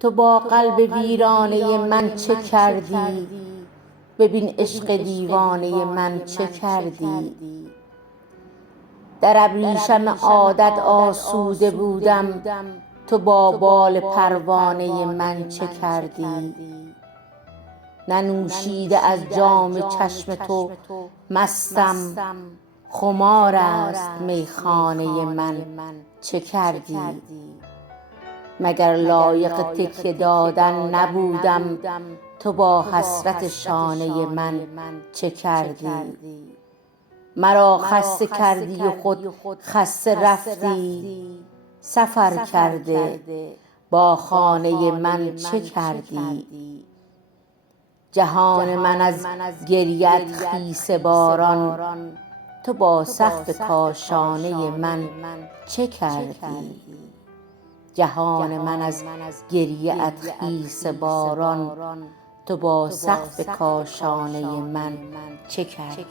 تو با قلب ویرانه من چه کردی؟ ببین عشق دیوانه من چه کردی؟ در ابریشم عادت آسوده بودم، تو با بال پروانه من چه کردی؟ ننوشیده از جام چشم تو مستم، خمار است میخانه من چه کردی؟ مگر لایق تکیه دادن نبودم، تو با حسرت شانه من چه کردی؟ مرا خسته کردی و خود خسته رفتی، سفر کرده با خانه من چه کردی؟ جهان من از گریه‌ات خیس باران، تو با سقف کاشانه من چه کردی؟ جهان من از گریه‌ات خیس باران، تو با سقف کاشانه من چه کردی؟